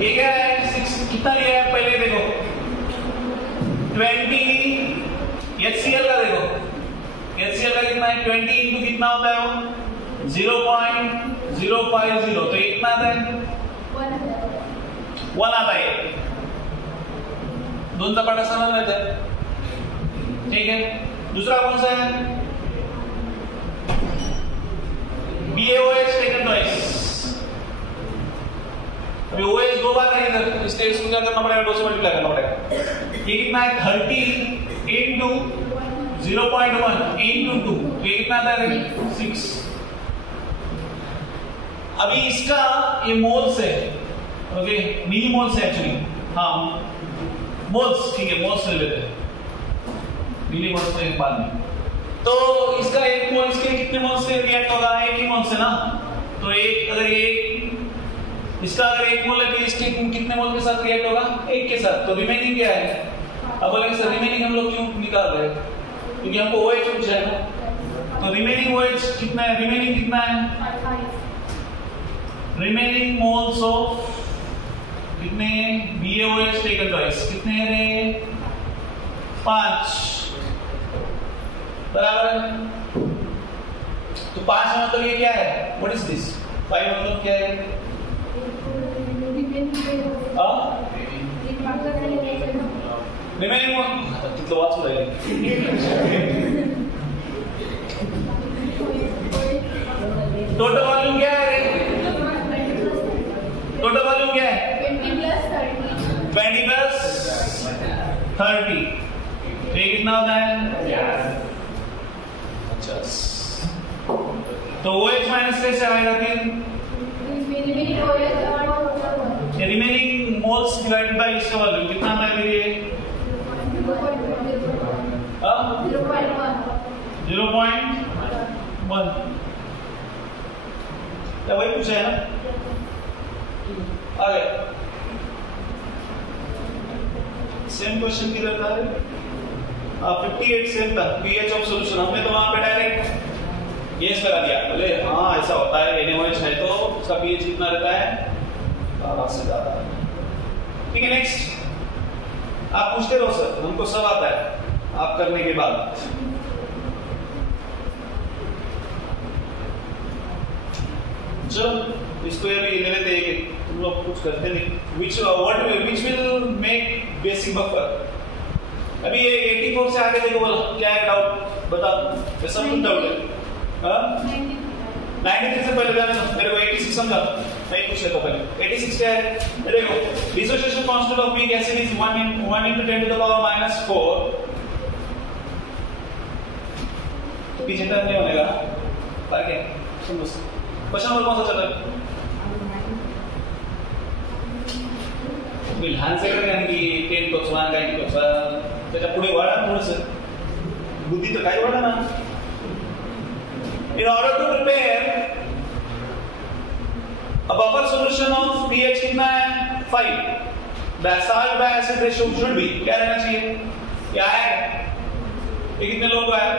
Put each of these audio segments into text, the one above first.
ये क्या है 6 कितना लिया है पहले देखो 20 HCl का देखो HCl का कितना है 20 इंटू कितना होता है वो 0.050 तो ये कितना आता है 1 आता है दोनचा पाटा समान रहता है ठीक है। दूसरा कौन सा है BaOH टेकन ट्वाइस अभी OH दो बार है इधर इसलिए इसको क्या करना पड़ेगा 2 से मल्टीप्लाई करना पड़ेगा ये कितना है 30 इंटू 0.1 इंटू 2 ये कितना आता है 6 अभी इसका ये मोल्स है ओके मिली मोल्स है एक्चुअली हाँ मोल्स ठीक है मोल्स ले लेते हैं मिली मोल्स तो एक बाद में तो इसका एक मोल इसके कितने मोल से रिएक्ट होगा एक ही मोल से ना तो एक अगर ये इसका अगर एक मोल है तो इसके कितने मोल के साथ रिएक्ट होगा एक के साथ तो रिमेनिंग क्या है अब बोलेंगे सर रिमेनिंग हम लोग क्यों निकाल रहे हैं क्योंकि हमको OH पूछा है ना तो रिमेनिंग OH कितना है रिमेनिंग कितना है रिमेनिंग मोल्स ऑफ कितने BaOH टेकन ट्वाइस कितने हैं रे 5 बराबर है तो 5 मतलब ये क्या है व्हाट इज दिस 5 मतलब क्या है रिमेनिंग कितना वाच पड़ेगा टोटल वॉल्यूम क्या है टोटल वॉल्यूम क्या है 20 प्लस 30 ये कितना होता है 50 तो OH माइनस कैसे आएगा फिर रिमेनिंग मोल्स डिवाइडेड बाय इसका वॉल्यूम कितना आता है फिर ये 0.1 क्या वही पूछा है ना आगे सेम क्वेश्चन किधर था 58 सेम था pH ऑफ सॉल्यूशन हमने तो वहां पे डायरेक्ट यस लगा दिया बोले हाँ ऐसा होता है NaOH है तो उसका pH कितना रहता है 12 से ज्यादा ठीक है। नेक्स्ट आप पूछते रहो सर हमको सब आता है आप करने के बाद चलो इसको ये भी ले लेते हैं तुम लोग कुछ करते नहीं which will make basic buffer अभी ये 84 से आगे देखो बोला क्या है डाउट बता ऐसा कुछ डाउट है 93 से पहले जाने दो मेरे को 86 समझा नहीं पूछ लेता पहले 86 क्या है देखो dissociation constant of weak acid is 1 into 10 to the power -4 तो पीछे टर्म नहीं होगा पर क्या समझो क्वेश्चन नंबर कौन सा चल रहा है लहान से की 10 टोक्स 1 काय टोक्स त्याच्या पुढे वाढा थोडंसं बुद्धी तर काय वाढा ना in order to prepare a buffer solution of pH कितना है 5 the salt by acid ratio should be क्या रहना चाहिए क्या है ये कितने लोग आए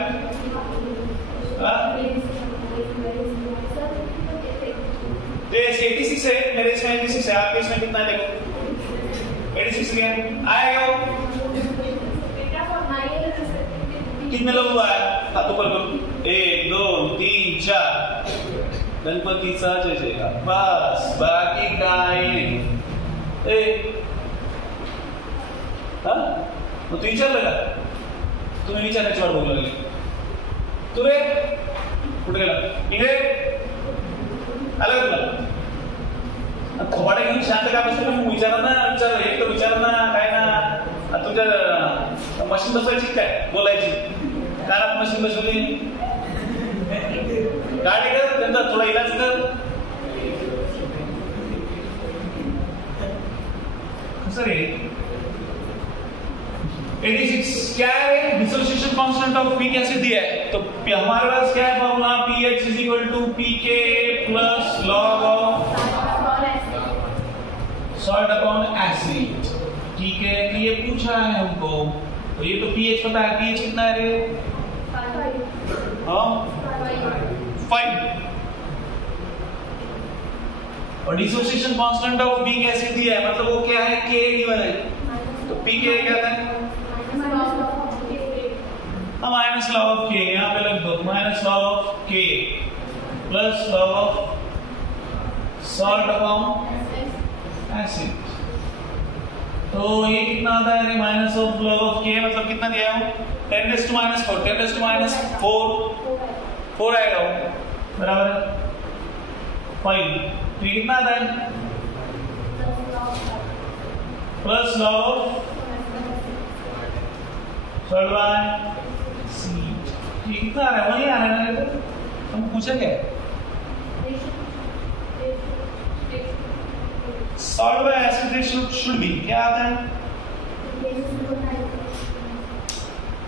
this 86 है मेरे इसमें 86 है आपके इसमें कितना है देखो 86 क्या आएगा कितने लोग आए हाथ ऊपर करो 1 2 3 4 गणपतीचा जय जयकार बस बाकी काय ए हा मग तू विचारलं का तुम्ही विचारायची वाट बघू लागली तू रे कुठे गेला इकडे आला तुला खोबाडा घेऊन शांत काय बसतो मग विचारा ना एक तर विचार ना काय ना तुमच्या मशीन बसवायची काय बोलायची कानात मशीन बसवली गाडी कर त्यांचा थोडा इलाज कर कसं रे 86 क्या है dissociation constant off peak acid दिया है तो हमारे पास क्या है formula pH = pK + log of salt upon acid ठीक है तो ये पूछा है हमको तो ये तो pH पता है pH कितना है रे 5 और डिसोसिएशन कांस्टेंट ऑफ बी कैसे दिया है, मतलब वो क्या है, k गिवन है, तो p क्या है, माइनस लॉग ऑफ k, यहाँ पे लिख दो minus log of k plus log of salt upon acid. तो ये कितना आता है, minus of log of k मतलब कितना दिया है वो 10 raised to minus 4, 10 raised to minus 4 आएगा वो, बराबर है 5। तो ये कितना आता है, plus log of salt by C. ये कितना आ रहा है, वही आ रहा है ना, तुम पूछा क्या, salt bye acid ratio should be क्या आता है,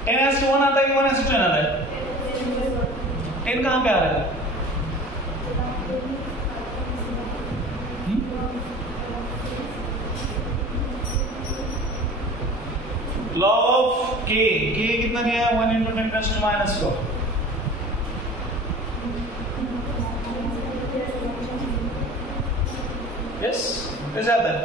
10:1 आता है कि 1:10 आता है, 10 कहाँ पे आ रहा है, log of k कितना दिया है, 1 into 10 raised to minus 4। Yes कैसे आता है,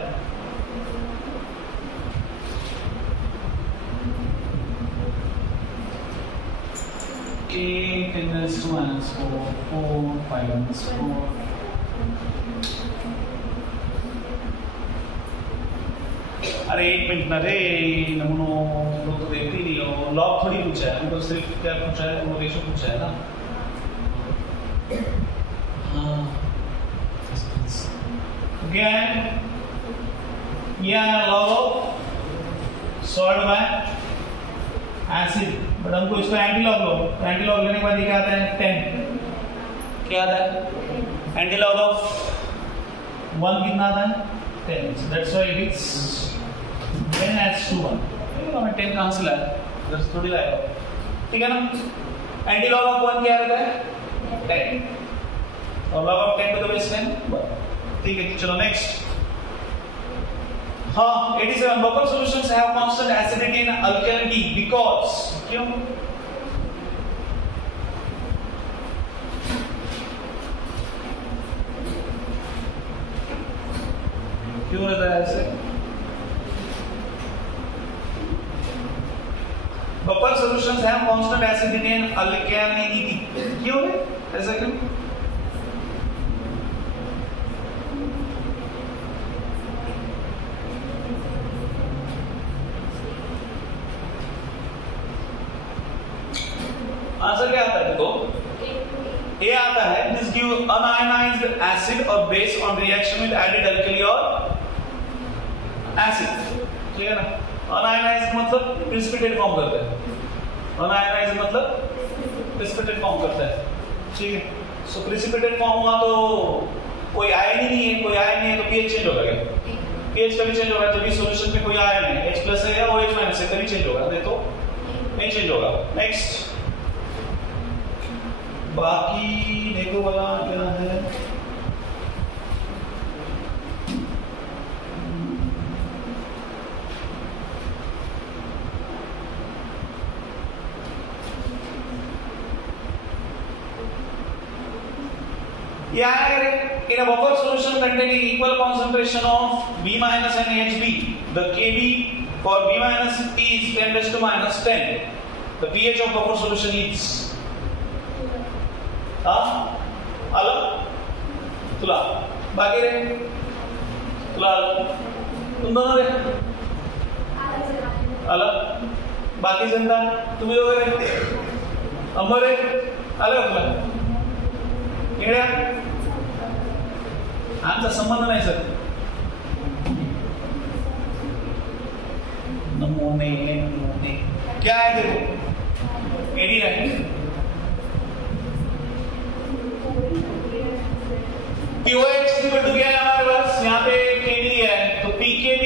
k 10 raised to minus 4, 5 minus 4। अरे एक मिनट ना रे नमूनो, लोग तो देखते ही नहीं हो, लॉग थोड़ी पूछा है, उनको सिर्फ क्या पूछा है, वो रेशो पूछा है ना। हाँ क्या है, ये log of salt bye acid, but हमको इसको एंटी लॉग लो, एंटी लॉग लेने के बाद ये क्या आता है 10, क्या आता है एंटी लॉग ऑफ 1 कितना आता है 10, दैट्स व्हाई इट इज 10:1। हमें 10 कहाँ से लाया, इधर से थोड़ी लाया, ठीक है ना। एंटी लॉग ऑफ 1 क्या रहता है 10 और log of 10 to the base 10, ठीक है। चलो नेक्स्ट, हाँ 87 buffer solutions have constant acidity and alkalinity because, क्यों, क्यों रहता है ऐसे, buffer solutions have constant acidity and alkalinity, क्यों है ऐसा, क्यों, आंसर क्या आता है, देखो ए आता है, दिस गिव अनआयनाइज्ड एसिड और base on reaction with added alkali और एसिड, ठीक है ना। अनआयनाइज्ड मतलब प्रिसिपिटेट फॉर्म करता है, अनआयनाइज्ड मतलब प्रिसिपिटेट फॉर्म करता है, ठीक है। सो प्रिसिपिटेट फॉर्म हुआ तो कोई आयन ही नहीं है, कोई आयन नहीं है तो पीएच चेंज होगा, क्या पीएच कभी चेंज होगा जब भी सॉल्यूशन में कोई आयन है, H+ है या OH- है, कभी चेंज होगा, देखो नहीं चेंज होगा। नेक्स्ट, बाकी देखो वाला क्या है, क्या है, in a buffer solution containing equal concentration of B- and HB, the Kb for B- is 10⁻⁻10. The pH of buffer solution is अलग तुला, बाकी रे तुला तुम दोनों रे अलग, बाकी जनता तुम्ही दोघं रे अंबर रे अलग तुला येड्या, आमचा संबंध नाही सर, नमूने क्या है, देखो एडी नहीं, POH इक्वल टू क्या है हमारे पास, यहाँ पे Kb है तो PKb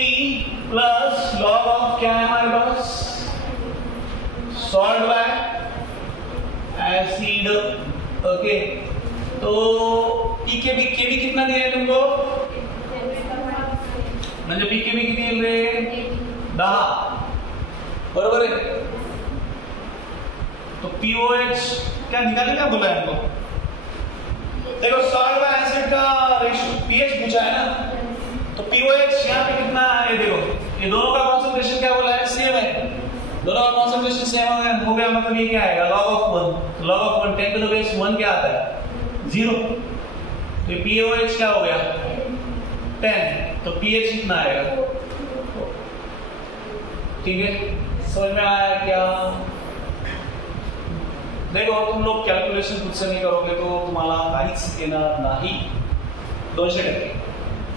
प्लस लॉग ऑफ क्या है हमारे पास सॉल्ट बाय एसिड, ओके। तो PKb कितना दिया है तुमको, म्हणजे PKb किती येईल रे 10, बरोबर है। तो POH क्या निकाले, क्या बोला है हमको देखो सॉल्ट एसिड का पीएच पूछा है ना, तो पीओएच यहाँ पे कितना है, देखो ये दोनों का कॉन्सेंट्रेशन क्या बोला है, सेम है, दोनों का कॉन्सेंट्रेशन सेम हो गया, मतलब ये क्या आएगा log of 1, log of 1 10 to the base 1 क्या आता है 0, तो ये पीओएच क्या हो गया 10, तो पीएच कितना आएगा, ठीक है, समझ में आया क्या। देखो तुम लोग कॅल्क्युलेशन खुद से नहीं करोगे तो तुम्हाला काहीच येणार नाही 200%,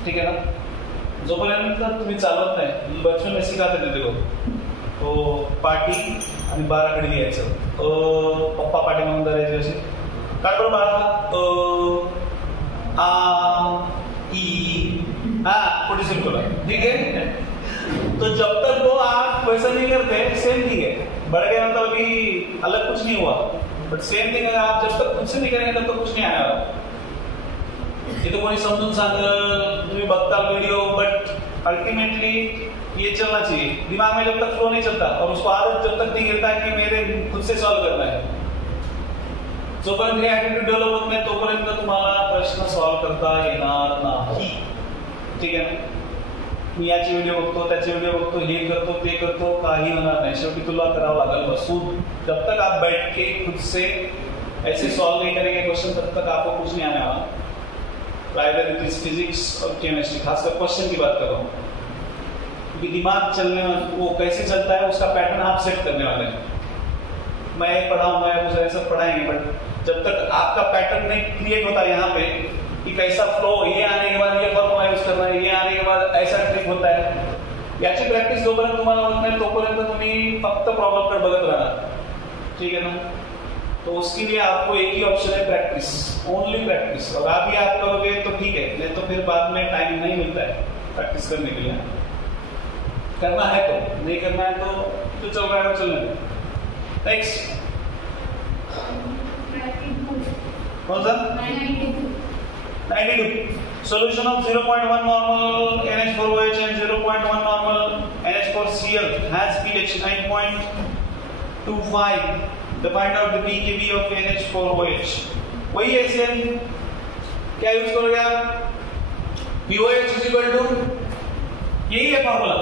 ठीक है ना। जोपर्यंत तुम्ही चालवत नाही, बचपन में सिखाते थे देखो, तो पाटी आणि बाराकडे लिहायचं, पप्पा पाटी म्हणून धरायचे असे, काय बरं बारा आ ई आ पुढे सुरू करा, ठीक है। तो जब तक वो आप वैसा नहीं करते सेम थिंग है, बढ़ गया मतलब अभी अलग कुछ नहीं हुआ, बट सेम थिंग अगर आप जब तक खुद से नहीं करेंगे तब तक कुछ नहीं आएगा। ये तो कोई समझून सांगल तुम्ही बघता वीडियो, बट अल्टीमेटली ये चलना चाहिए दिमाग में, जब तक फ्लो नहीं चलता और उसको आदत जब तक नहीं गिरता है कि मेरे खुद से सॉल्व करना है, जोपर्यंत हे ऍटिट्यूड डेव्हलप होत नाही तोपर्यंत तुम्हाला प्रश्न सॉल्व करता येणार नाही, ठीक है ना। मी याची व्हिडिओ बघतो, त्याची व्हिडिओ बघतो, हे करतो ते करतो, काही होणार नाही, शेवटी तुला करावं लागेल बसून। जब तक आप बैठ के खुद से ऐसे सॉल्व नहीं करेंगे क्वेश्चन, तब तक आपको कुछ नहीं आने वाला, राइदर इट इज फिजिक्स और केमिस्ट्री, खासकर क्वेश्चन की बात कर रहा हूँ, क्योंकि दिमाग चलने में वो कैसे चलता है उसका पैटर्न आप सेट करने वाले हैं। मैं पढ़ाऊंगा या कुछ ऐसा पढ़ाएंगे, बट जब तक आपका पैटर्न नहीं क्रिएट होता यहाँ पे कि कैसा फ्लो, ये आने के बाद ये फॉर्मूला यूज करना है, ये आने के बाद ऐसा ट्रिक होता है, याची प्रॅक्टिस जोपर्यंत तुम्हाला होत नाही तोपर्यंत तुम्ही फक्त प्रॉब्लेमकडे बघत राहणार, ठीक है ना। तो उसके लिए आपको एक ही ऑप्शन है, प्रैक्टिस, ओनली प्रैक्टिस। और अभी आप करोगे तो ठीक है, नहीं तो फिर बाद में टाइम नहीं मिलता है प्रैक्टिस करने के लिए। करना है तो, नहीं करना है तो चल रहा है तो चलने दो। नेक्स्ट कौन सा 92 solution of 0.1 normal NH4OH and 0.1 normal NH4Cl has pH 9.25. to find out the pKb of NH4OH। वही है सेम, क्या यूज करोगे आप, POH इज इक्वल टू, यही है फॉर्मूला,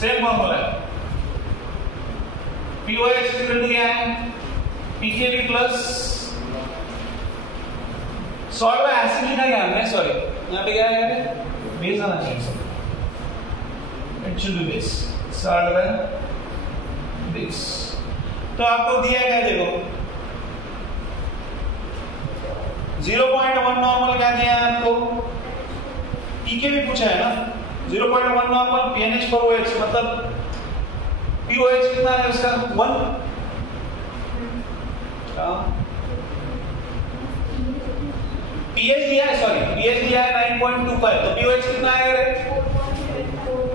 सेम फॉर्मूला है, POH इज इक्वल टू क्या है, pKb प्लस सॉल्ट में एसिड लिखा गया हमने, सॉरी यहाँ पे क्या है, बेस आना चाहिए, it should B base, salt में बेस। तो आपको दिया क्या, देखो 0.1 नॉर्मल क्या दिया है आपको, पीकेबी पूछा है ना, 0.1 नॉर्मल PNH4OH, मतलब POH कितना है उसका 1, pH दिया है, सॉरी pH दिया है 9.25, तो POH कितना आएगा रे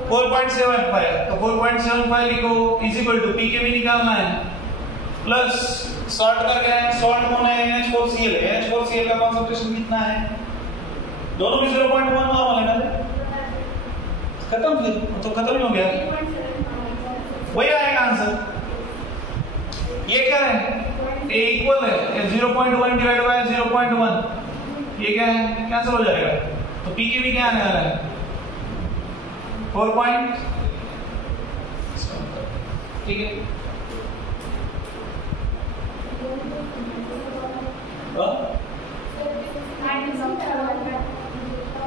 4.75, तो 4.75 लिखो इज इक्वल टू पीकेबी निकालना है प्लस सॉल्ट का क्या है, सॉल्ट होना है NH4Cl, NH4Cl का कॉन्सेंट्रेशन कितना है, दोनों में 0.1 नॉर्मल है ना, खत्म, फिर तो खत्म ही हो गया, वही आएगा आंसर। ये क्या है, ये इक्वल है 0.1 डिवाइड बाय 0.1, ये क्या है, कैंसिल हो जाएगा, तो पीकेबी क्या आने वाला है 4. ठीक है,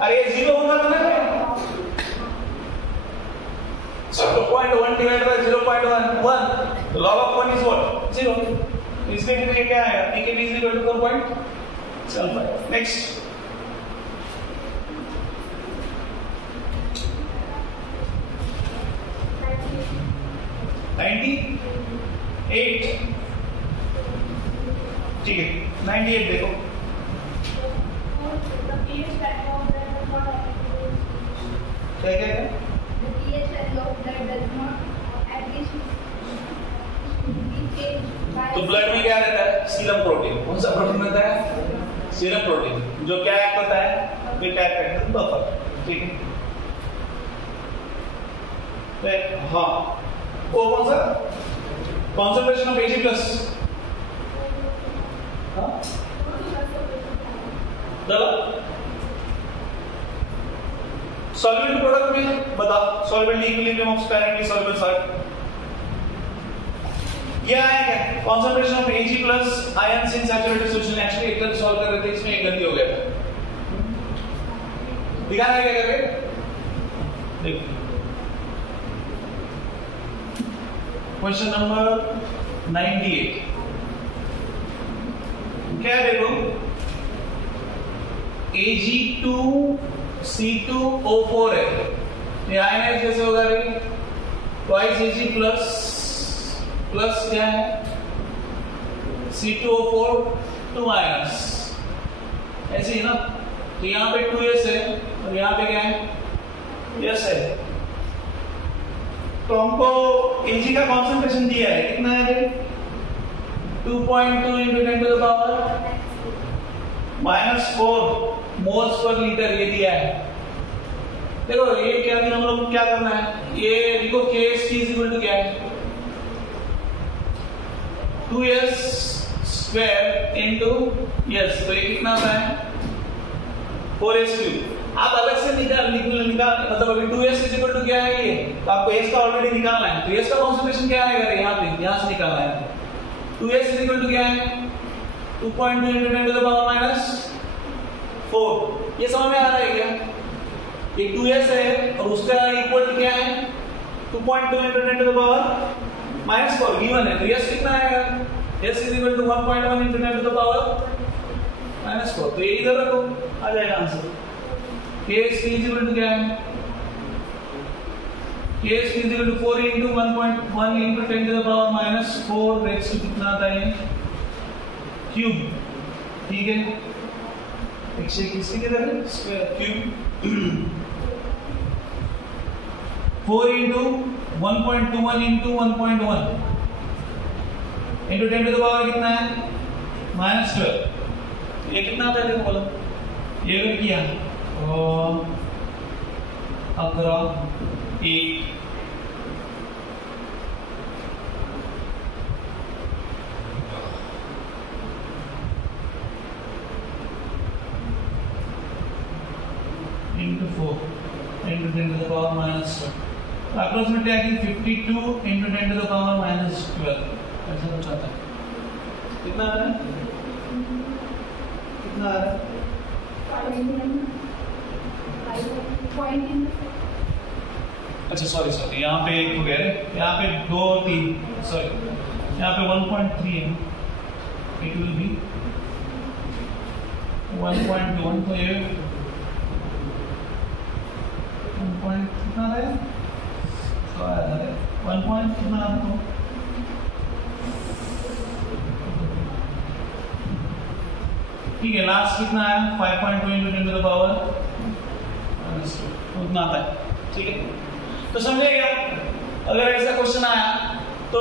अरे 0 होगा तो ना, 0.1 divide by 0.1, 1, log of 1 is what, 0, इसमें फिर ये क्या आएगा, pKb is equal to 4.75। Next ठीक है, 98 देखो, क्या क्या है, तो ब्लड में क्या रहता है, सीरम प्रोटीन, कौन सा प्रोटीन रहता है, सीरम प्रोटीन, जो क्या एक्ट करता है, बीटा एक्ट करता है बफर, ठीक है। हाँ, वो कौन सा, कॉन्सेंट्रेशन ऑफ Ag प्लस, चलो सॉल्वेंट प्रोडक्ट में बता, solvent equilibrium of sparingly soluble salt ये आएगा concentration of Ag plus ions in saturated solution. Actually एक तरफ सॉल्व कर रहे थे, इसमें एक गलती हो गया था। दिखाना है क्या करके देखो क्वेश्चन नंबर 98 क्या देखो Ag2C2O4 है, ये आयनाइज कैसे होगा रे, ट्वाइस Ag प्लस क्या है C2O4 2 आयंस, ऐसे ही ना। तो यहां पे 2s है और यहां पे क्या है s है। तो हमको Ag का कॉन्सेंट्रेशन दिया है, कितना है रे 2.2 into 10 to the power -4 moles per litre ये दिया है। देखो ये क्या हम लोग क्या करना है, ये देखो Kst इक्वल टू क्या है 2s स्क्वायर इनटू s, तो ये कितना आता है 4s3। आप अलग से निकाल मतलब अभी 2s इक्वल टू क्या है ये, तो आपको s का ऑलरेडी निकालना है। तो s का कॉन्सेंट्रेशन क्या आएगा यहाँ पे, यहाँ से निकालना है। 2s इक्वल टू क्या है 2.2 into 10 to the power -4। ये समझ में आ रहा है क्या, ये 2s है और उसका इक्वल टू क्या है 2.2 into 10 to the power -4 given है। तो s कितना आएगा, s is equal to 1.1 into 10 to the power -4। तो ये इधर रखो, आ जाएगा answer. Kst is equal to क्या है, Kst is equal to 4 into 1.1 into 10 to the power -4 raise to कितना आता है क्यूब, ठीक है 121 किधर है square cube 4 into 1.21 into 1.1 into 10 to the power कितना है -12। ये कितना आता है देखो बोलो, ये अगर किया और 11 1 into 4 into 10 to the power -12, approximately I think 52 into 10 to the power -12 ऐसा कुछ आता है। कितना आ रहा है, कितना आ रहा है अच्छा सॉरी यहाँ पे एक हो गया है, यहाँ पे 2 3 सॉरी यहाँ पे 1.3 है, इट विल बी 1.1। तो ये 1. कितना है 1 पॉइंट कितना आपको ठीक है। लास्ट कितना आया 5.2 into 10 to the power उतना आता है, ठीक है। तो समझे क्या, अगर ऐसा क्वेश्चन आया तो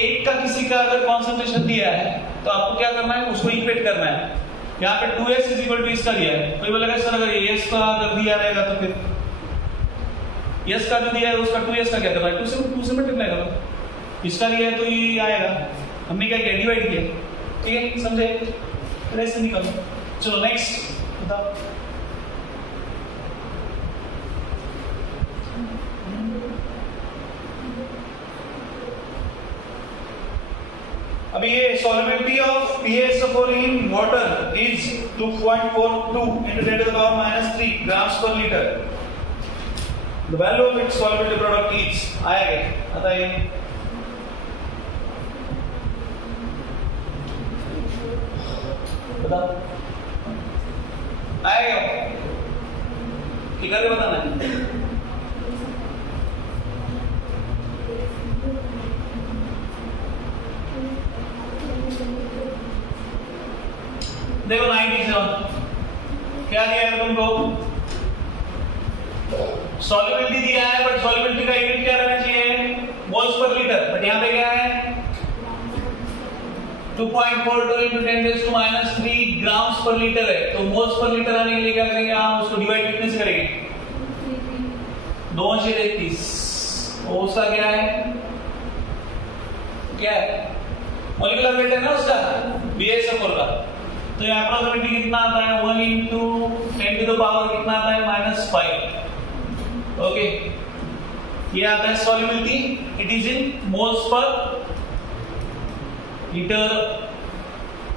एक का किसी का अगर कॉन्सेंट्रेशन दिया है तो आपको क्या करना है, उसको इक्वेट करना है। यहाँ पे 2s इज इक्वल टू इसका दिया है, कोई बोलेगा सर अगर s का अगर दिया रहेगा तो फिर s का जो दिया है उसका 2s का क्या करना है, 2 से मल्टीप्लाई करो। इसका दिया है तो ये आएगा, हमने क्या किया डिवाइड किया, ठीक है समझे। ऐसे निकालो, चलो नेक्स्ट बताओ। अभी ये solubility of PaSO4 in water is 2.42 into 10 to the power -3 grams per liter. The value of its solubility product is आएगा, आता है बताओ आएगा, करके बताना है। देखो 97 क्या दिया है तुमको, सॉल्युबिलिटी दिया है बट सॉल्युबिलिटी का यूनिट क्या रहना चाहिए मोल्स पर लीटर, बट यहाँ पे क्या है 2.42 into 10⁻³ ग्राम्स पर लीटर है। तो मोल्स पर लीटर आने के लिए क्या करेंगे, हम उसको डिवाइड कितने से करेंगे 2/33। और उसका क्या है, क्या है मॉलिक्यूलर वेट है ना उसका BaSO4 का, तो ये अप्रोक्सीमेटली कितना आता है 1 into 10 to the power कितना आता है -5। ओके, ये आता है solubility, it is in moles per litre.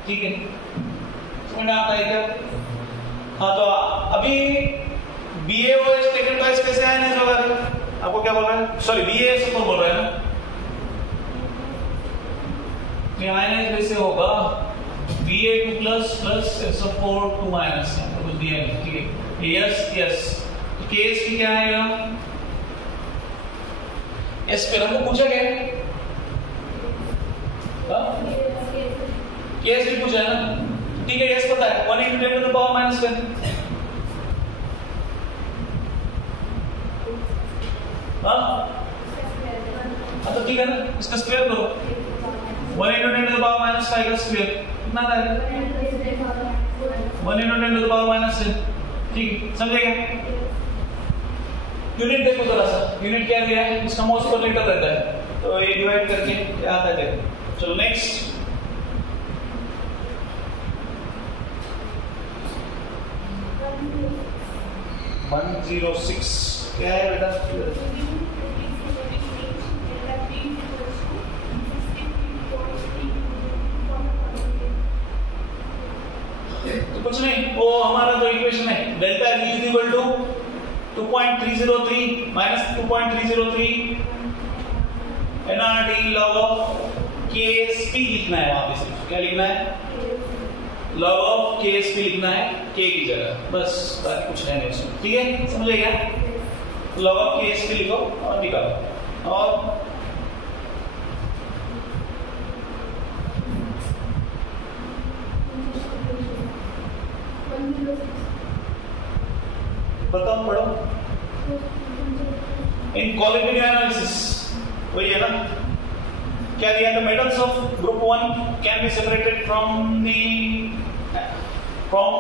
ठीक है, समझ में आता है क्या? हाँ, तो अभी BaOH टेकन ट्वाइस कैसे आयनाइज होगा? आपको क्या बोल रहा है? सॉरी, BaSO4 बोल रहा है ना? आयनाइज कैसे होगा? Ba2 प्लस SO4 2 माइनस, कुछ दिया है। ठीक है, यस। तो केस की क्या आएगा? एस पे हमको पूछा क्या है? केस भी पूछा है ना? ठीक है, एस पता है 1 into 10 to the power -10। हाँ, तो ठीक है ना, इसका स्क्वायर करो। 1 into 10 to the power -5 का स्क्वायर कितना आता है? 1 into 10 to the power -10। ठीक, समझे क्या? यूनिट देखो जरा सा, यूनिट क्या दिया है? इसका मोल्स पर लीटर रहता है, तो ये डिवाइड करके क्या आता है देखो। चलो नेक्स्ट, (106) क्या है बेटा? तो कुछ नहीं, वो हमारा जो इक्वेशन है delta V is equal to 2.303 minus 2.303 NRT log of KSP लिखना है। वहां पे सिर्फ क्या लिखना है? log ऑफ KSP लिखना है K की जगह, बस, बाकी कुछ है नहीं उसमें। ठीक है, समझे क्या? log ऑफ KSP लिखो और निकालो। और बताओ, पढ़ो। इन क्वालिटेटिव एनालिसिस वही है ना? क्या दिया? The metals of group 1 can be separated from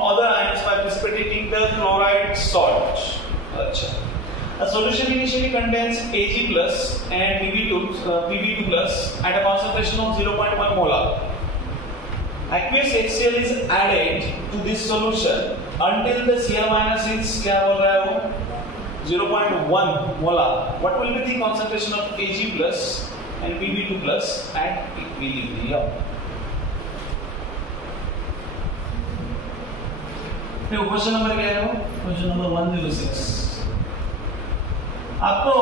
other ions by precipitating the chloride salt. अच्छा, a solution initially contains Ag plus and Pb2 plus at a concentration of 0.1 molar. Aqueous HCl is added to this solution until the Cl minus is क्या बोल रहा है वो? 0.1 molar. What will be the concentration of Ag plus and Pb2 plus at equilibrium? देखो question number क्या है वो? Question number 106। आपको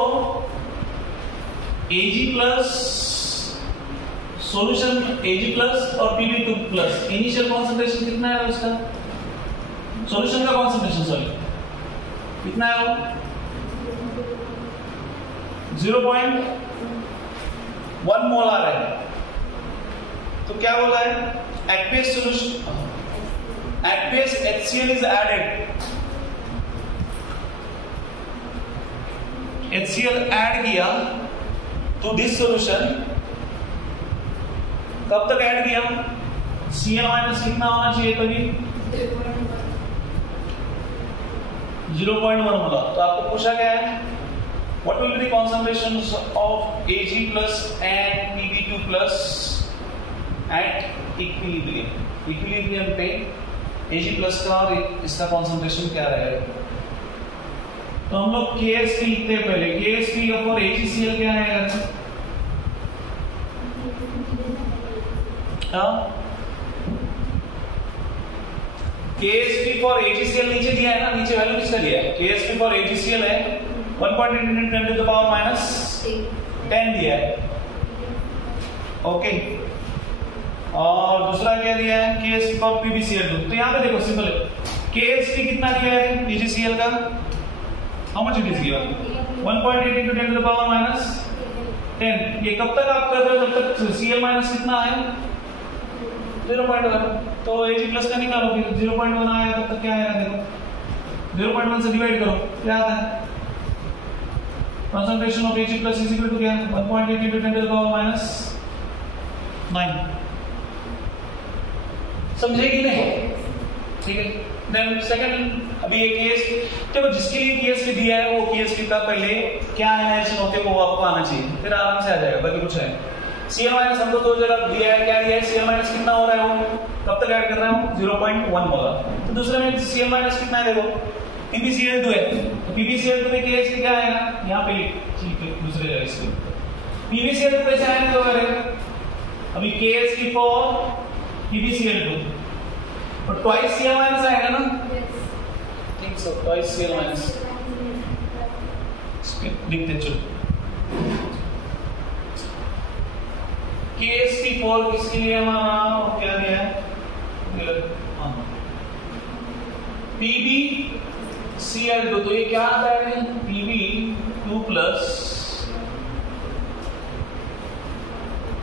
Ag plus solution Ag plus और Pb2 प्लस इनिशियल कॉन्सेंट्रेशन कितना है उसका? सॉल्यूशन का कॉन्सेंट्रेशन सॉरी कितना है वो? 0.1 मोलर है। तो क्या बोला है? Aqueous solution, aqueous HCl is added, HCl add किया to this solution। कब तक ऐड किया? Cl माइनस कितना होना चाहिए कभी? 0.1 मोलर। तो आपको पूछा क्या है? What will be the concentrations of Ag plus and Pb2 plus at equilibrium? Equilibrium पे Ag plus का और इसका concentration क्या रहेगा? तो हम लोग KSP लिखते हैं पहले। KSP और AgCl क्या है यार? KSP for AgCl नीचे दिया है ना? नीचे वैल्यू किसका दिया है? KSP for AgCl है 1.10 to the power minus 10 दिया है। ओके, और दूसरा क्या दिया है? KSP for PbCl2। तो यहाँ पे देखो सिंपल है, KSP कितना दिया है AgCl का? How much it is given? 1.8 into 10 to the power minus 10। ये कब तक आप कर रहे हो? जब तक Cl माइनस कितना है? 0.1। तो Ag प्लस का निकालो, फिर 0.1 आएगा तब तक क्या आएगा देखो, 0.1 से डिवाइड करो, क्या आता है? concentration of Ag plus is equal to क्या? 1.8 into 10 to the power minus 9। समझे कि नहीं? ठीक है, देन सेकंड, अभी ये केस देखो, जिसके लिए केस भी दिया है वो केस का पहले क्या एनालाइजेशन होते हैं वो आपको आना चाहिए, फिर आराम से आ जाएगा, बाकी कुछ है। Cl माइनस हमको दो जगह दिया है, क्या दिया है? Cl माइनस कितना हो रहा है वो, कब तक ऐड कर रहा हूँ? 0.1 मोलर। तो दूसरे में Cl माइनस कितना है देखो, PbCl2 है, तो PbCl2 में KH क्या आएगा, यहाँ पे ठीक है दूसरे जगह इसके PbCl2 कैसे आएगा तो करेगा अभी KH की फॉर PbCl2 और ट्वाइस Cl माइनस आएगा ना, think so twice Cl minus लिखते चलो। KH की फॉर किसके लिए हमारा क्या दिया है, PbCl2, तो ये क्या आता है Pb2 plus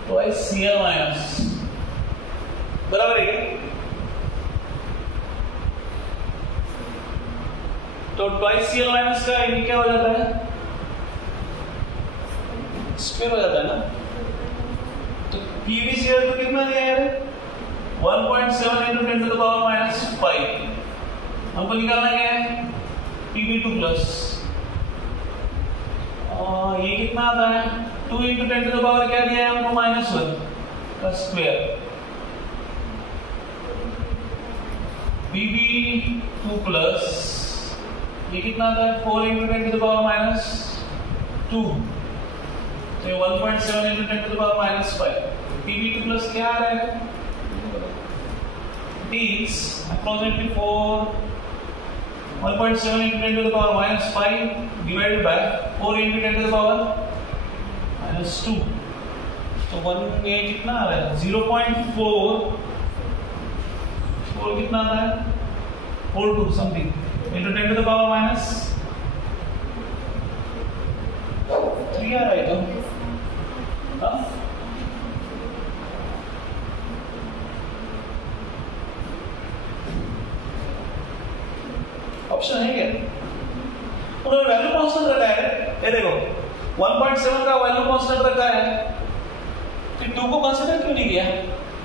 twice Cl minus, बराबर है। तो ट्वाइस Cl माइनस का ये क्या हो जाता है, स्क्वायर हो जाता है ना। तो PbCl2 कितना दिया है, 1.7 into 10 to the power minus 5। हमको निकालना क्या है, Pb2 प्लस ये कितना आता है, 2 into 10 to the power क्या दिया है हमको, -1 का स्क्वायर। Pb2 प्लस ये कितना आता है, 4 into 10 to the power -2, तो 1.7 into 10 to the power -5। Pb2 plus क्या आ रहा है, is approximately 1.7 into 10 to the power -5 divided by 4 into 10 to the power -2, तो 1 में कितना आ रहा है, 0.4 कितना आता है, 42 something into 10 to the power -3 आ रहा है तो हाँ ऑप्शन है क्या, उन्होंने वैल्यू कांस्टेंट रखा है, ये देखो 1.7 का वैल्यू कांस्टेंट रखा है, फिर 2 को कंसीडर क्यों नहीं किया,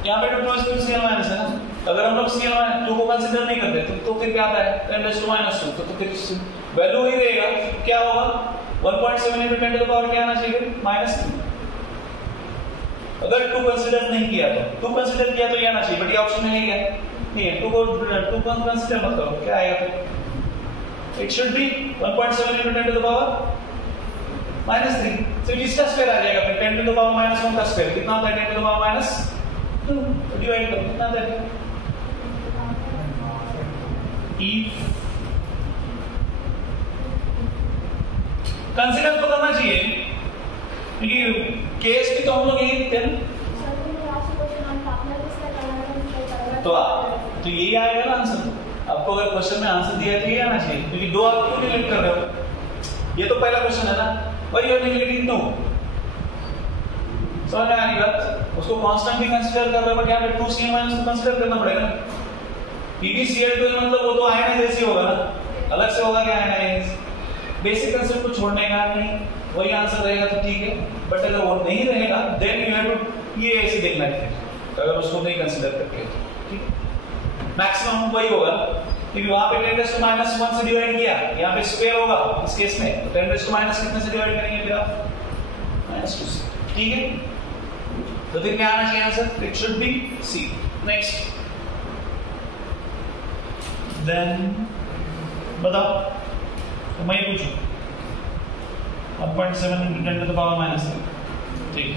यहाँ पे 2 प्लस Cl माइनस है ना, अगर हम लोग Cl माइनस 2 को कंसीडर नहीं करते तो फिर क्या आता है 10⁻², तो फिर वैल्यू वही रहेगा, क्या होगा 1.7 into 10 to the power क्या आना चाहिए, -3। अगर 2 कंसीडर नहीं किया तो 2 कंसीडर किया तो ये आना चाहिए, बट ये ऑप्शन में है क्या, नहीं है, 2 को कंसीडर मत करो, क्या आएगा फिर, it should be 1.7 into 10 to the power -3, तो इसका स्क्वायर आ जाएगा, फिर 10 to the power -1 का स्क्वायर कितना होता है, 10 to the power -2, तो डिवाइड करो कितना आता है, कंसीडर तो करना चाहिए क्योंकि केस भी तो हम लोग यही लिखते हैं, तो यही आएगा ना आंसर। आपको अगर क्वेश्चन में आंसर दिया तो ये आना चाहिए, क्योंकि 2 आप क्यों निगलेक्ट कर रहे हो, ये तो पहला क्वेश्चन है ना, व्हाई यू आर निगलेक्टिंग 2, समझ में आनी बात, उसको कांस्टेंट भी कंसीडर कर रहे हो, बट यहाँ पे 2Cl माइनस को कंसीडर करना पड़ेगा। PbCl2 मतलब वो तो आयन जैसी होगा ना, अलग से होगा क्या आयन, बेसिक कंसेप्ट को छोड़ने का नहीं, वही आंसर रहेगा तो ठीक है, बट अगर वो नहीं रहेगा देन यू हैव टू ये ऐसे देखना है, अगर उसको नहीं कंसीडर करते ठीक, मैक्सिमम वही होगा, क्योंकि वहां पे 10⁻1 से डिवाइड किया, यहाँ पे स्क्वायर होगा इस केस में, तो 10⁻- कितने से डिवाइड करेंगे फिर आप, -2 से, ठीक है, तो फिर क्या आना चाहिए answer, it should be C. Next then बताओ, तो मैं पूछूं 1.7 into 10 to the power -3, ठीक,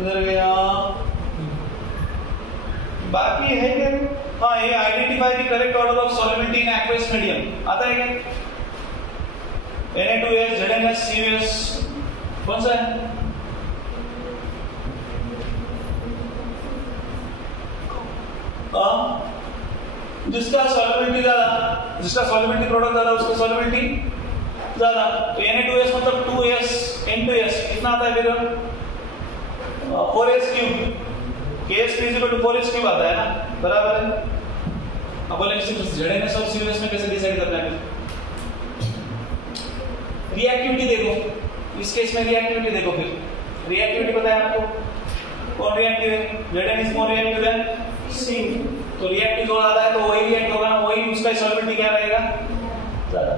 इधर गया, बाकी है क्या, हाँ ये identify the correct order of solubility in aqueous medium आता है क्या, Na2S ZnS CuS कौन सा है, जिसका सॉल्युबिलिटी ज्यादा, जिसका सॉल्युबिलिटी प्रोडक्ट ज्यादा उसका सॉल्युबिलिटी ज्यादा, तो Na2S मतलब 2S N2S कितना आता है फिर 4S3, KS3 4S3 आता है ना, बराबर है। अब बोले ZnS और CuS में कैसे डिसाइड करना है, रिएक्टिविटी देखो, इस केस में रिएक्टिविटी देखो, फिर रिएक्टिविटी पता है आपको, कौन रिएक्टिव है, Zn is more reactive than C, तो रिएक्टिव जो ज्यादा है तो वही रिएक्ट होगा ना, वही उसका सॉल्युबिलिटी क्या रहेगा ज्यादा,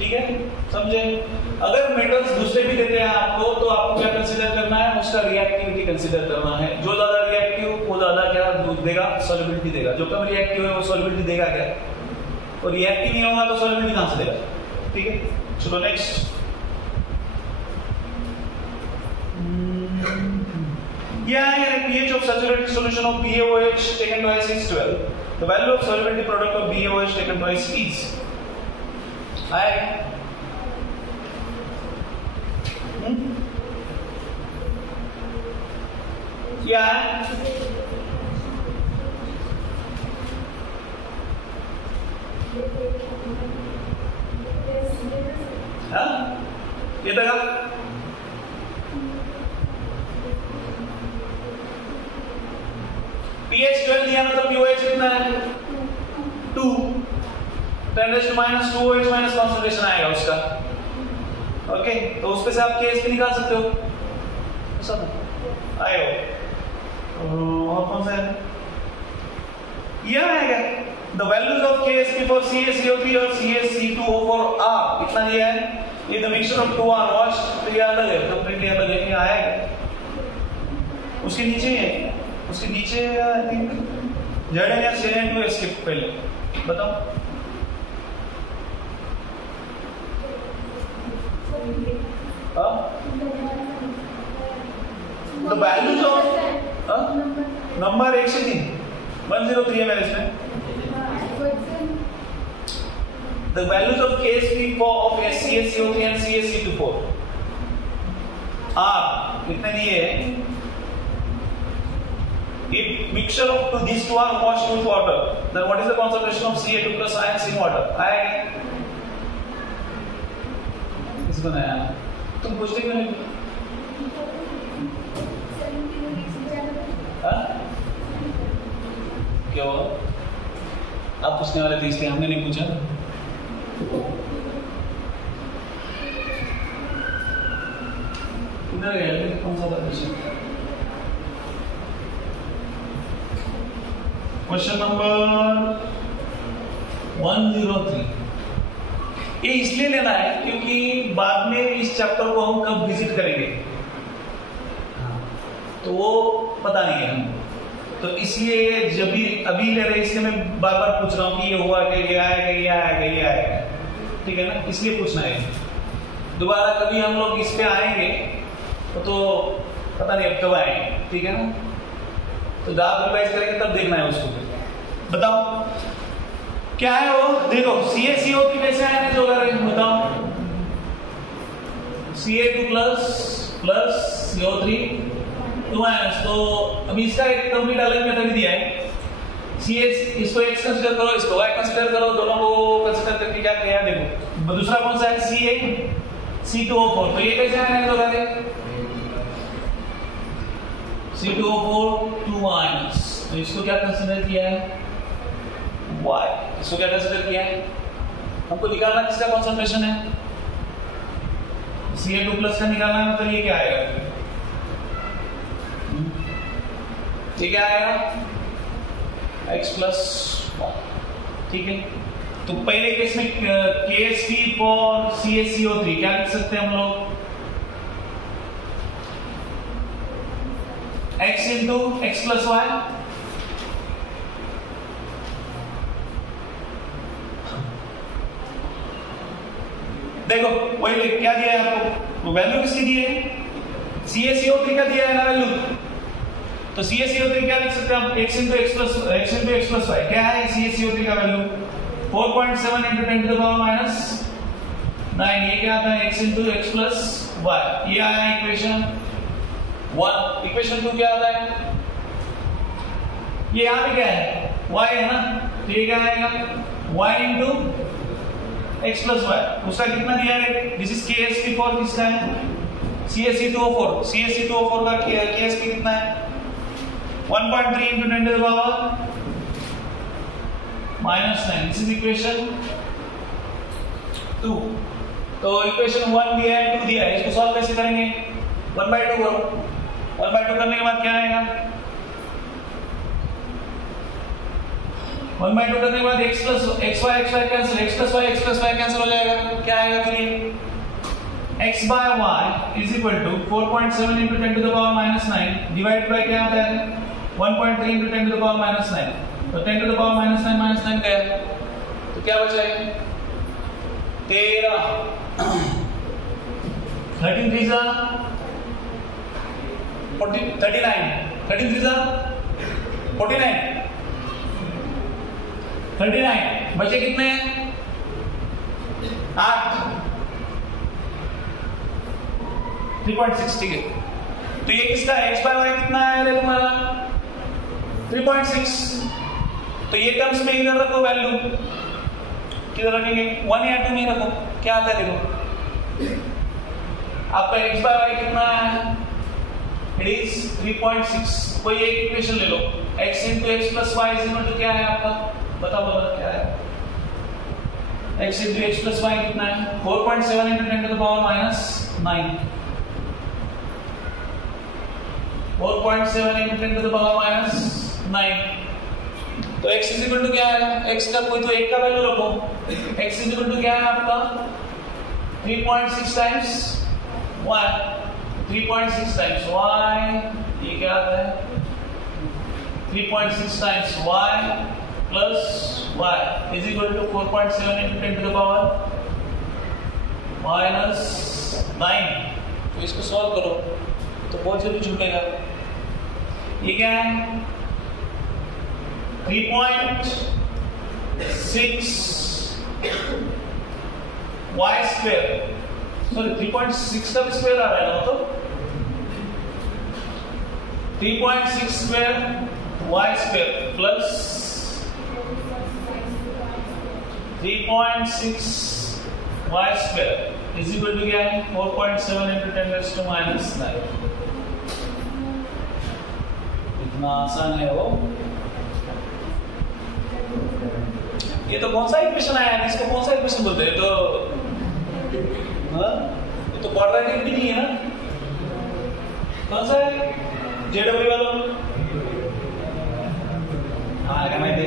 ठीक है, समझे? अगर मेटल्स दूसरे भी देते हैं आपको तो आपको क्या कंसीडर करना है, उसका रिएक्टिविटी कंसीडर करना है। जो ज्यादा रिएक्टिव वो ज्यादा क्या देगा, सॉल्युबिलिटी देगा। जो कम रिएक्टिव है वो सॉल्युबिलिटी देगा क्या, और रिएक्टिव नहीं होगा तो सॉल्युबिलिटी कहां से देगा? ठीक है, चलो next. pH of saturated solution of BaOH taken twice is 12. The value of solubility product of BaOH taken twice is क्या है? हाँ? ये देखा? pH 12 दिया मतलब pOH कितना है? 2. 10⁻² OH माइनस कॉन्सेंट्रेशन आएगा उसका। ओके, तो उसपे से आप केस भी निकाल सकते हो। सब आए हो। और कौन सा है? यह आएगा। The values of KSP for CaCO3 और CaC2O4 are कितना दिया है? ये the mixture of two are washed, तो ये अलग है, कंप्लीटली अलग है, ये आएगा। उसके नीचे है, उसके नीचे आई थिंक Zn या Cn2 स्किप पहले बताओ। The values of नंबर 1 से 3 103 है मेरे इसमें। The values of KSP of CaCO3 and CaC2O4 are कितने दिए हैं? If mixture of these two are washed with water, then what is the concentration of Ca2 plus ions in water? आएगा। किसको नया? तुम पूछते क्यों नहीं? क्या हुआ? आप पूछने वाले थे इसलिए हमने नहीं पूछा। इधर गया कौन सा क्वेश्चन? Question number 103। ये इसलिए लेना है क्योंकि बाद में इस चैप्टर को हम कब विजिट करेंगे तो वो पता नहीं है हम, तो इसलिए जब भी अभी ले रहे इसलिए मैं बार बार पूछ रहा हूँ कि ये हुआ क्या, ये आएगा, ये आएगा, ये आएगा, ठीक है ना, इसलिए पूछना है। दोबारा कभी हम लोग इस पे आएंगे तो पता नहीं अब कब आएंगे, ठीक है ना, तो जब आप रिवाइज करेंगे तब देखना है उसको। बताओ क्या है वो, देखो CaCO3 कैसे आया है जो कर रहे हैं बताओ। Ca2 प्लस CO3 2 आयंस, तो अभी इसका एक कंप्लीट अलग मेथड दिया है। इसको x कंसीडर करो, इसको y कंसीडर करो, दोनों को कंसीडर करके क्या किया देखो। दूसरा कौन सा है CaC2O4, तो ये कैसे आया है जो कर रहे हैं C2O4 2 आयंस, तो इसको क्या कंसीडर किया है y, इसको क्या कंसीडर किया है, हमको निकालना किसका कॉन्सेंट्रेशन है Ca2 प्लस का निकालना है, मतलब ये क्या आएगा, ये क्या आएगा x प्लस 1, ठीक है। तो पहले केस में KSP फॉर CaCO3 क्या लिख सकते हैं हम लोग, x into x plus y, देखो वही क्या दिया है आपको, वैल्यू किसकी दी है, CaCO3 का दिया है ना वैल्यू, तो CaCO3 क्या लिख सकते हैं हम, x into x plus y, क्या है CaCO3 का value 4.7 into 10 to the power minus 9, ये क्या आता है x into x plus y, ये आया इक्वेशन 1। इक्वेशन 2 क्या आता है, ये यहाँ पे क्या है y है ना, तो ये क्या आएगा y into x plus y, उसका कितना दिया है, दिस इज KSP फॉर किसका है CaC2O4, CaC2O4 का KSP कितना है 1.3 into 10 to the power minus 9, this is equation 2। तो इक्वेशन 1 दिया है 2 दिया है, इसको सॉल्व कैसे करेंगे, 1/2 करो, 1/2 करने के बाद क्या आएगा 1 by 2 करने के बाद x y cancel, x plus y cancel हो जाएगा, क्या आएगा फिर ये x by y is equal to 4.7 into 10 to the power minus 9 divided by क्या आता है 1.3 into 10 to the power minus 9, तो 10 to the power minus 9 गया, तो क्या बचा है 13, 13 3 जा 39, 13 3 जा 49, 39 बचे कितने हैं 8, 3.6, ठीक है। तो ये किसका x by y कितना है तुम्हारा 3.6, तो ये टर्म्स में इधर रखो, वैल्यू किधर रखेंगे 1 या 2 में रखो, क्या आता है देखो आपका x by y कितना है, इट इज 3.6। कोई एक इक्वेशन ले लो, x into x plus y is equal to क्या है आपका, बताओ क्या है, x into x plus y कितना है 4.7 into 10 to the power minus 9, 4.7 into 10 to the power minus 9, तो x is equal to क्या है, x का कोई तो एक का वैल्यू रखो, x is equal to क्या है आपका 3.6 times y, 3.6 times y, ये क्या आता है 3.6 times y plus y is equal to 4.7 into 10 to the power minus 9, तो इसको सॉल्व करो तो बहुत जल्दी छूटेगा, ये क्या है 3.6 y square, सॉरी 3.6 का स्क्वायर आ रहा है ना, तो 3.6 square y square plus 3.6 y square is equal to क्या है 4.7 into 10 raised to minus 9। इतना आसान है वो, ये तो कौन सा इक्वेशन आया है, इसको कौन सा इक्वेशन बोलते हैं, तो ये तो क्वाड्रेटिक भी नहीं है ना, कौन सा है जेडब्ल्यू वाला, हाँ माहिती है,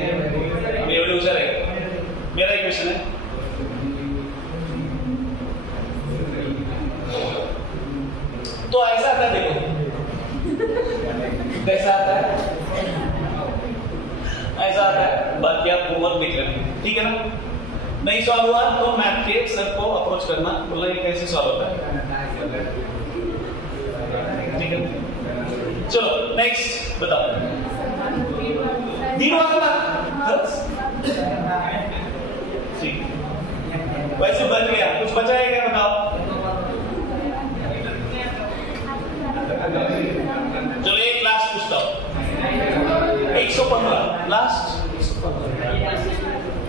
अब एवढे हुशार आहे, मेरा इक्वेशन है तो ऐसा आता है, देखो कैसा आता है, ऐसा आता है, बाकी आप होमवर्क देख लेना, ठीक है ना, नहीं सॉल्व हुआ तो मैथ के सर को अप्रोच करना, बोलना ये कैसे सॉल्व होता है, ठीक है। चलो नेक्स्ट बताओ, दीन वाला ठीक, वैसे बन गया, कुछ बचा है क्या बताओ, चलो एक लास्ट पूछता हूं, 115 last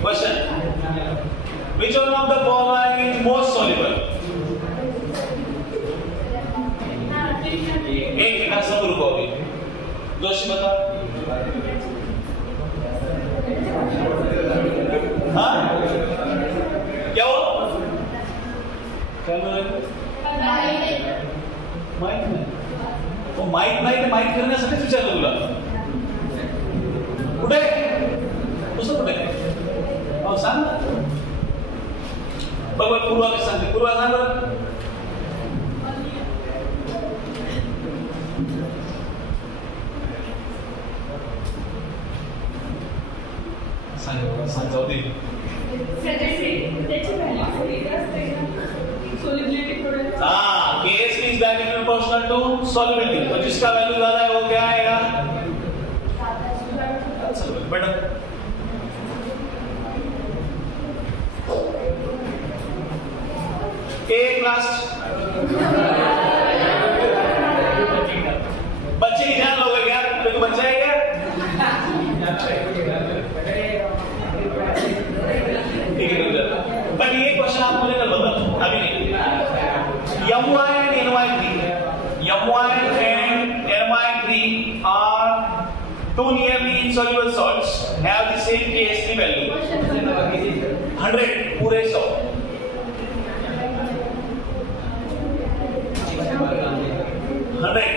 question, which one of the following is most soluble, एक मिनट सब रुको अभी, दोषी बता, हाँ क्या हो, क्या बोल रहे, माइक नहीं, वो माइक नाही ते माइक करण्यासाठीच विचारलं तुला, कुठे पुस्तक कुठे, हो सांग बघ, पूर्वा कसं सांगते, पूर्वा सांग बरं, सांग जाऊ दे, हाँ KSP is directly proportional to solubility, तो जिसका वैल्यू ज्यादा है वो क्या आएगा, बेटा एक लास्ट, बच्चे की ध्यान लोगे क्या, कोई बच्चा है क्या, ठीक है, बट ये क्वेश्चन आप मुझे कल बता, अभी नहीं, My and My3 and My3 are two nearly insoluble salts, have the same KSP value 100 पूरे 100, 100